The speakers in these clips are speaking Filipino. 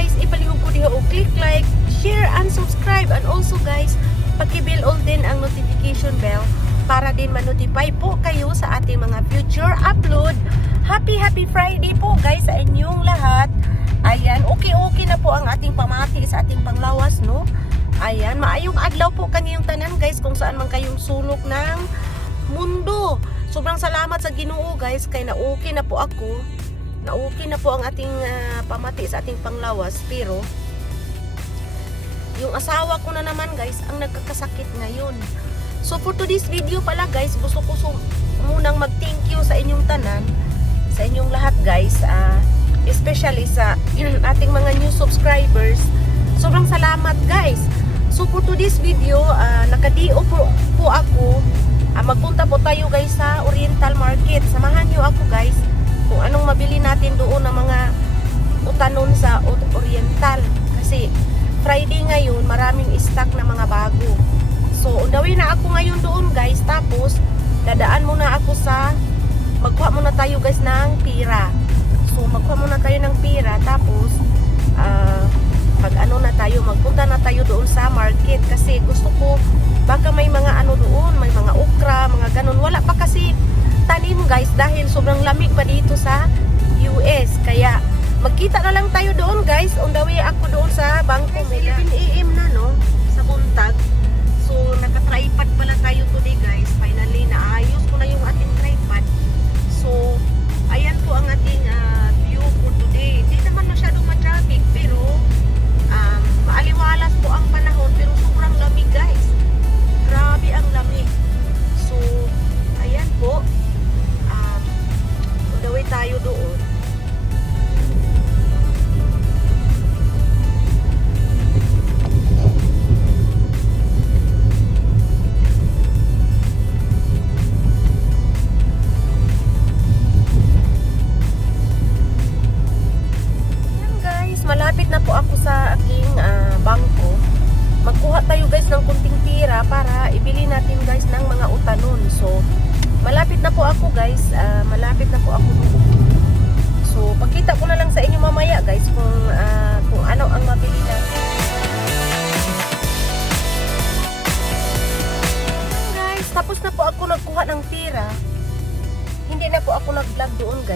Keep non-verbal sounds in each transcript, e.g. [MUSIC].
guys, ipalihog ko diha o click like, share and subscribe and also guys, paki-bell all din ang notification bell para din ma-notify po kayo sa ating mga future upload. Happy happy Friday po guys sa inyong lahat. Ayan, okay-okay na po ang ating pamati sa ating panglawas, no? Ayan, maayong adlaw po kaniyong tanan guys kung saan man kayong sulok ng mundo. Sobrang salamat sa Ginoo guys kay na-okay na po ako. Na-okay na po ang ating ah, pamati sa ating panglawas pero yung asawa ko na naman guys ang nagkakasakit ngayon. So for today's video pala guys, gusto ko munang mag-thank you sa inyong tanan, sa inyong lahat guys, ah, especially sa [CLEARS THROAT] ating mga new subscribers. Sobrang salamat guys. So for today's video, ah, nakadio po, po ako. Ah, magpunta po tayo guys sa Oriental Market. Samahan nyo ako guys kung anong mabili natin doon ng mga utanon sa Oriental. Kasi Friday ngayon, maraming stock na mga bago. So, undawin na ako ngayon doon guys. Tapos, dadaan muna ako sa magkuha muna tayo guys ng pira. So, magkuha muna tayo ng pira. Tapos, ah, pag ano na tayo, magpunta na tayo doon sa market. Kasi gusto ko, baka may mga ano doon, may mga okra, mga ganun. Wala pa kasi tanim guys dahil sobrang lamig pa dito sa US. Kaya, magkita na lang tayo doon guys. On the way ako doon sa Bangko. 11 a.m. na no, sa buntag. So, naka-tripod pala tayo today guys. Finally, naayos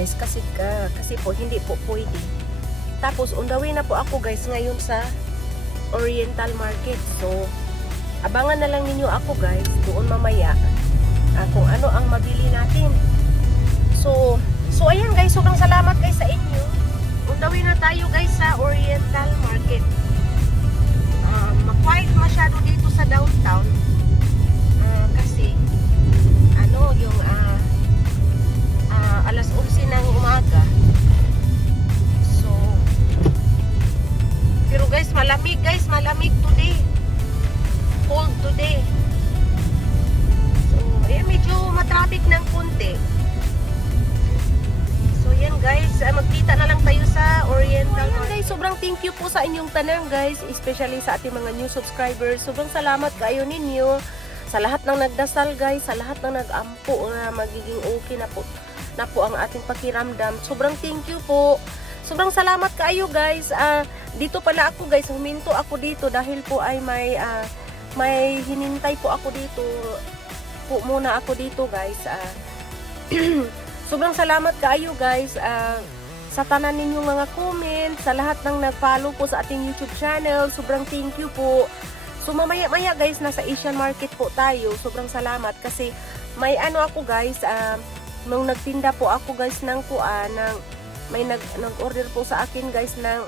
guys kasi ka, kasi po hindi po pwede. Tapos way na po ako guys ngayon sa Oriental Market. So abangan na lang ninyo ako guys doon mamaya ah, kung ano ang mabili natin. So so ayan guys, sobrang salamat guys sa inyo. Way na tayo guys sa Oriental Market. Um, quiet masyado dito sa downtown. Ah, kasi ano yung ah, ah, alas 11 ng umaga. So, pero guys, malamig guys, malamig today. Cold today. So, ayan, medyo matraffic ng konti. So, yan guys, ah, magkita na lang tayo sa Oriental. Ayan guys, sobrang thank you po sa inyong tanan guys, especially sa ating mga new subscribers. Sobrang salamat kayo ninyo sa lahat ng nagdasal guys, sa lahat ng nag-ampo na magiging okay na po na po ang ating pakiramdam. Sobrang thank you po. Sobrang salamat kayo guys. Ah, dito pala ako guys, huminto ako dito dahil po ay may ah, may hinintay po ako dito. Po muna ako dito guys. Ah, [CLEARS THROAT] sobrang salamat kayo guys. Ah, sa tanan ninyong mga comment, sa lahat ng nag-follow po sa ating YouTube channel. Sobrang thank you po. So mamaya-maya guys, nasa Asian Market po tayo. Sobrang salamat kasi may ano ako guys, ah, nung nagtinda po ako guys ng kuan, ng may nag nag-order po sa akin guys ng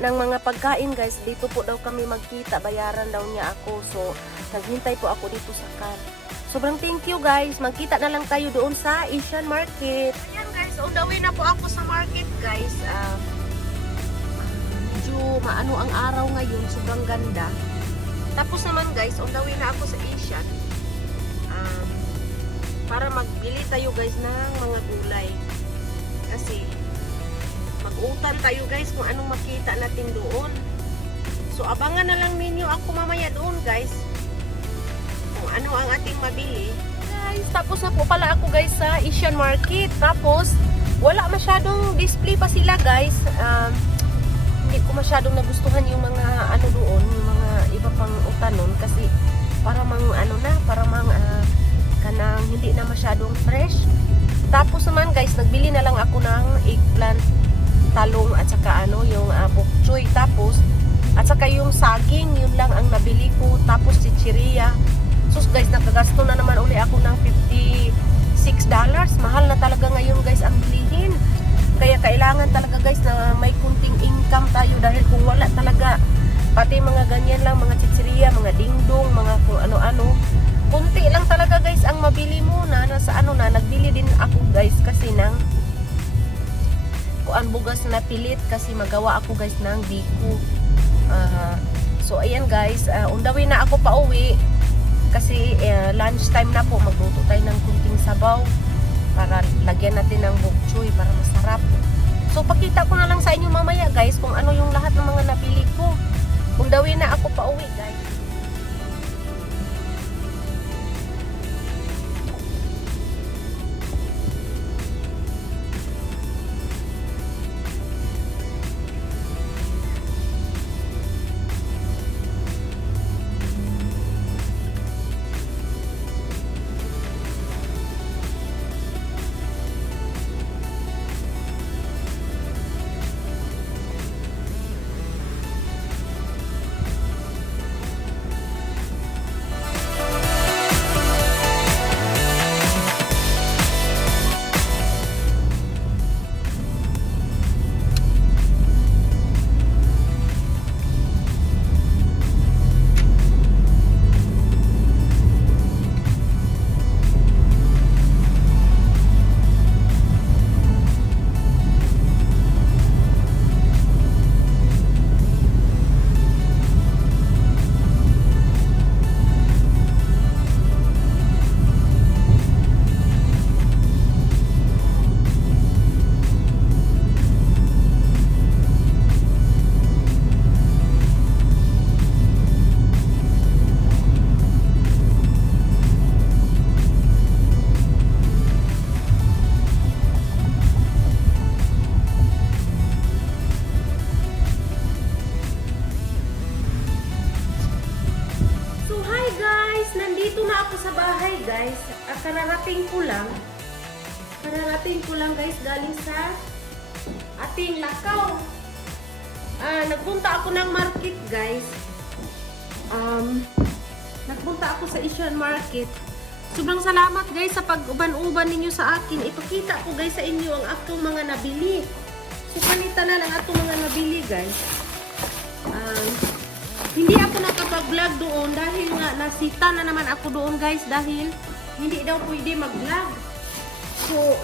ng mga pagkain guys. Dito po daw kami magkita, bayaran daw niya ako. So naghintay po ako dito sa car. Sobrang thank you guys. Magkita na lang tayo doon sa Asian Market. Ayan guys, on the way na po ako sa market guys. Ah, medyo maano ang araw ngayon, sobrang ganda. Tapos naman guys, on the way na ako sa Asian. Um, para magbili tayo guys ng mga gulay. Kasi mag-utan tayo guys kung anong makita natin doon. So abangan na lang ninyo ako mamaya doon guys. Kung ano ang ating mabili. guys, tapos na po pala ako guys sa Asian Market. Tapos, wala masyadong display pa sila guys. Um, hindi ko masyadong nagustuhan yung mga ano doon, yung mga iba pang utanon kasi para mang ano na, para mang ah, kanang hindi na masyadong fresh. Tapos naman guys, nagbili na lang ako ng eggplant, talong at saka ano, yung uh, bok choy. Tapos, at saka yung saging, yun lang ang nabili ko. Tapos chichiria. So guys, nakagasto na naman uli ako ng 56 dollars. Mahal na talaga ngayon guys ang bilihin. Kaya kailangan talaga guys na may kunting income tayo dahil kung wala talaga pati mga ganyan lang, mga chichiria, mga dingdong, mga kung ano-ano. Kunti lang talaga guys ang mabili mo na nasa ano na nagbili din ako guys kasi ng kuan bugas na pilit kasi magawa ako guys ng biko. Ah, so ayan guys, uh, the way na ako pa uwi kasi uh, lunch time na po magluto tayo ng kunting sabaw para lagyan natin ng bok choy para masarap. So pakita ko na lang sa inyo mamaya guys kung ano yung lahat ng mga nabili ko. Way na ako pa uwi guys. Nagpunta ako ng market guys. Um, nagpunta ako sa Asian Market. Sobrang salamat guys sa pag-uban-uban ninyo sa akin. Ipakita ko guys sa inyo ang akong mga nabili. So kanita na lang atong mga nabili guys. Um, hindi ako nakapag-vlog doon dahil nga nasita na naman ako doon guys dahil hindi daw pwede mag-vlog. So,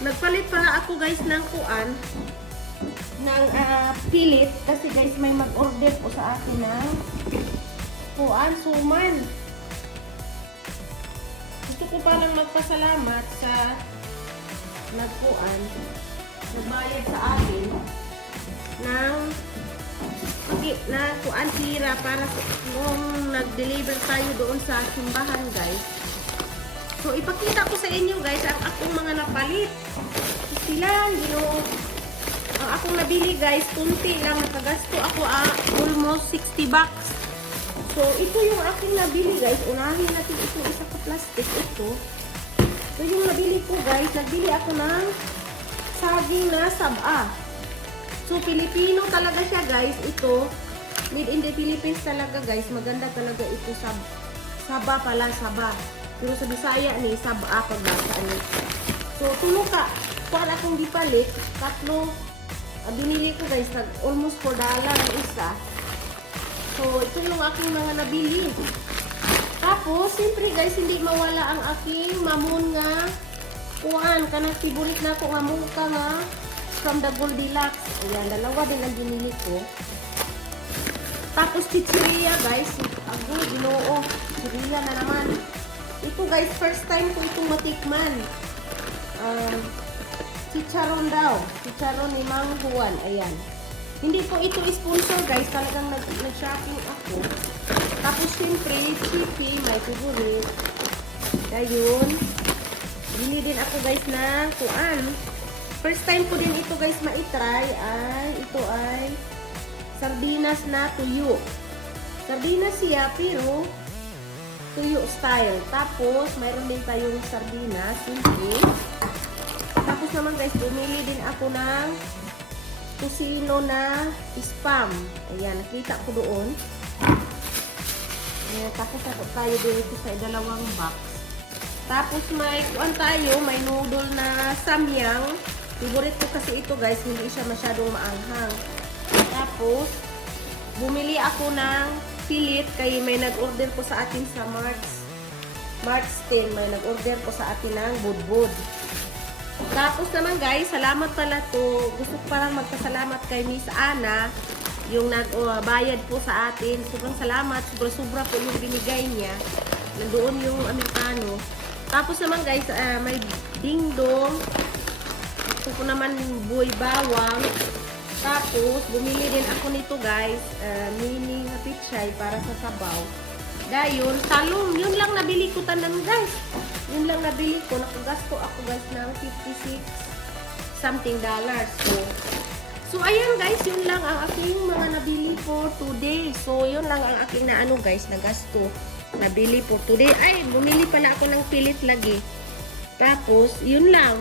nagpalit para ako guys ng kuan ng ah, pilit kasi guys may mag-order po sa akin ng kuan suman. Gusto ko palang magpasalamat sa nagkuan nagbayad sa akin ng na kuan tira para nung nag-deliver tayo doon sa simbahan guys. So ipakita ko sa inyo guys ang akong mga napalit. Sila, you know, ang akong nabili guys, kunti lang nakagasto ako ah, almost 60 bucks. So ito yung aking nabili guys. Unahin natin itong isa ka plastic ito. Ito yung nabili ko guys. Nagbili ako ng saging na saba. So, Pilipino talaga siya, guys. Ito, made in the Philippines talaga, guys. Maganda talaga ito. Sab saba pala, saba. Pero sa Bisaya ni, saba pag nasa ni. So, tulo ka. Kuan akong gipalit. Tatlo. Ah, binili ko, guys. Tag almost 4 dollar ang isa. So, ito yung aking mga nabili. Tapos, siyempre, guys, hindi mawala ang aking mamon nga kuan. Kanang favorite na ako nga mukha nga from the Goldilocks. Ayan, dalawa din ang binili ko. Tapos chichiria, guys. Ago, ginoo. Chichiria na naman. Ito, guys, first time ko itong matikman. Um, chicharon daw. Chicharon ni Mang Juan. Ayan. Hindi po ito sponsor, guys. Talagang nag- nag-shopping ako. Tapos, syempre, chippy, my favorite. Ayun. Bili din ako guys ng kuan. First time ko din ito guys maitry ay ito ay sardinas na tuyo. Sardinas siya pero tuyo style. Tapos mayroon din tayong sardinas, simple. Tapos naman guys, bumili din ako ng kusino na spam. Ayan, nakita ko doon. Ayan, tapos ako tayo dito sa dalawang box. Tapos may kuan tayo, may noodle na samyang. Favorite ko kasi ito guys, hindi siya masyadong maanghang. Tapos, bumili ako ng pilit kay may nag-order po sa atin sa Marks. Marks 10, may nag-order po sa atin ng budbud. Tapos naman guys, salamat pala to. Gusto ko parang magpasalamat kay Miss Ana yung nag-bayad po sa atin. Sobrang salamat. Sobra-sobra po yung binigay niya. Nandoon yung Amerikano. Tapos naman guys, ah, may dingdong. Gusto ko naman buhay bawang. Tapos, bumili din ako nito guys. ah, mini na pichay para sa sabaw. Dayon, talong. Yun lang nabili ko tanan guys. Yun lang nabili ko. Nakagasto ako guys ng 56 something dollars. So, so ayan guys, yun lang ang aking mga nabili for today. So, yun lang ang aking na ano guys, na gasto. Nabili for today. Ay, bumili pala ako ng pilit lagi. Tapos, yun lang.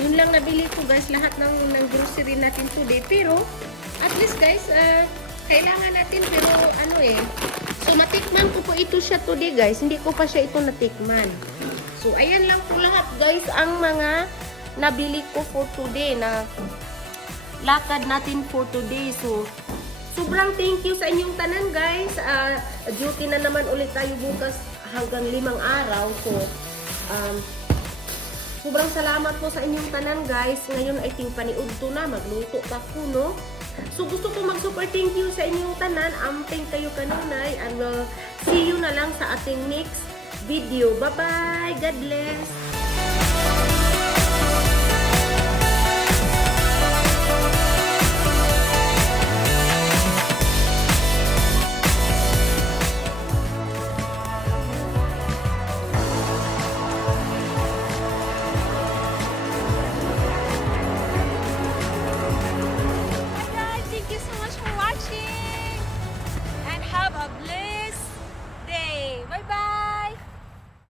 Yun lang nabili ko guys, lahat ng, ng grocery natin today. Pero, at least guys, ah, kailangan natin pero ano eh. So, matikman ko po ito siya today guys. Hindi ko pa siya ito natikman. So, ayan lang po lahat guys ang mga nabili ko for today na lakad natin for today. So, sobrang thank you sa inyong tanan guys. Ah, duty na naman ulit tayo bukas hanggang limang araw. So, um, sobrang salamat po sa inyong tanan guys. Ngayon ay ting paniud to na. Magluto pa ko no. So, gusto ko mag-super thank you sa inyong tanan. Amping kayo kanunay. And we'll see you na lang sa ating next video. Bye-bye! God bless!